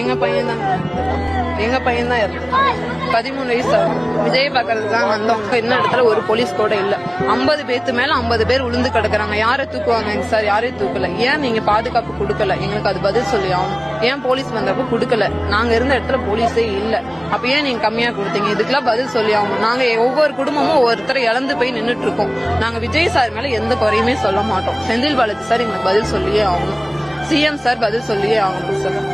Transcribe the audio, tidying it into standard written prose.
எங்க பையன் தான் இருக்கு. 13 வயசு விஜய் பாக்குறதுக்கு தான் வந்தோம். இன்னும் இடத்துல ஒரு போலீஸ் கூட இல்ல. 50 பேத்து மேல 50 பேர் உளுந்து கிடக்குறாங்க. யாரை தூக்குவாங்க சார்? யாரையும் தூக்கல. ஏன் நீங்க பாதுகாப்பு கொடுக்கல? எங்களுக்கு அது பதில் சொல்லி ஆகணும். ஏன் போலீஸ் வந்தப்ப கொடுக்கல? நாங்க இருந்த இடத்துல போலீஸே இல்ல. அப்ப ஏன் நீங்க கம்மியா கொடுத்தீங்க? இதுக்கெல்லாம் பதில் சொல்லி ஆகணும். நாங்க ஒவ்வொரு குடும்பமும் ஒவ்வொருத்தரை இழந்து போய் நின்றுட்டு இருக்கோம். நாங்க விஜய் சார் மேல எந்த குறையுமே சொல்ல மாட்டோம். செந்தில் பாலாஜி சார் எங்களுக்கு பதில் சொல்லியே ஆகணும். சிஎம் சார் பதில் சொல்லியே ஆகணும் சார்.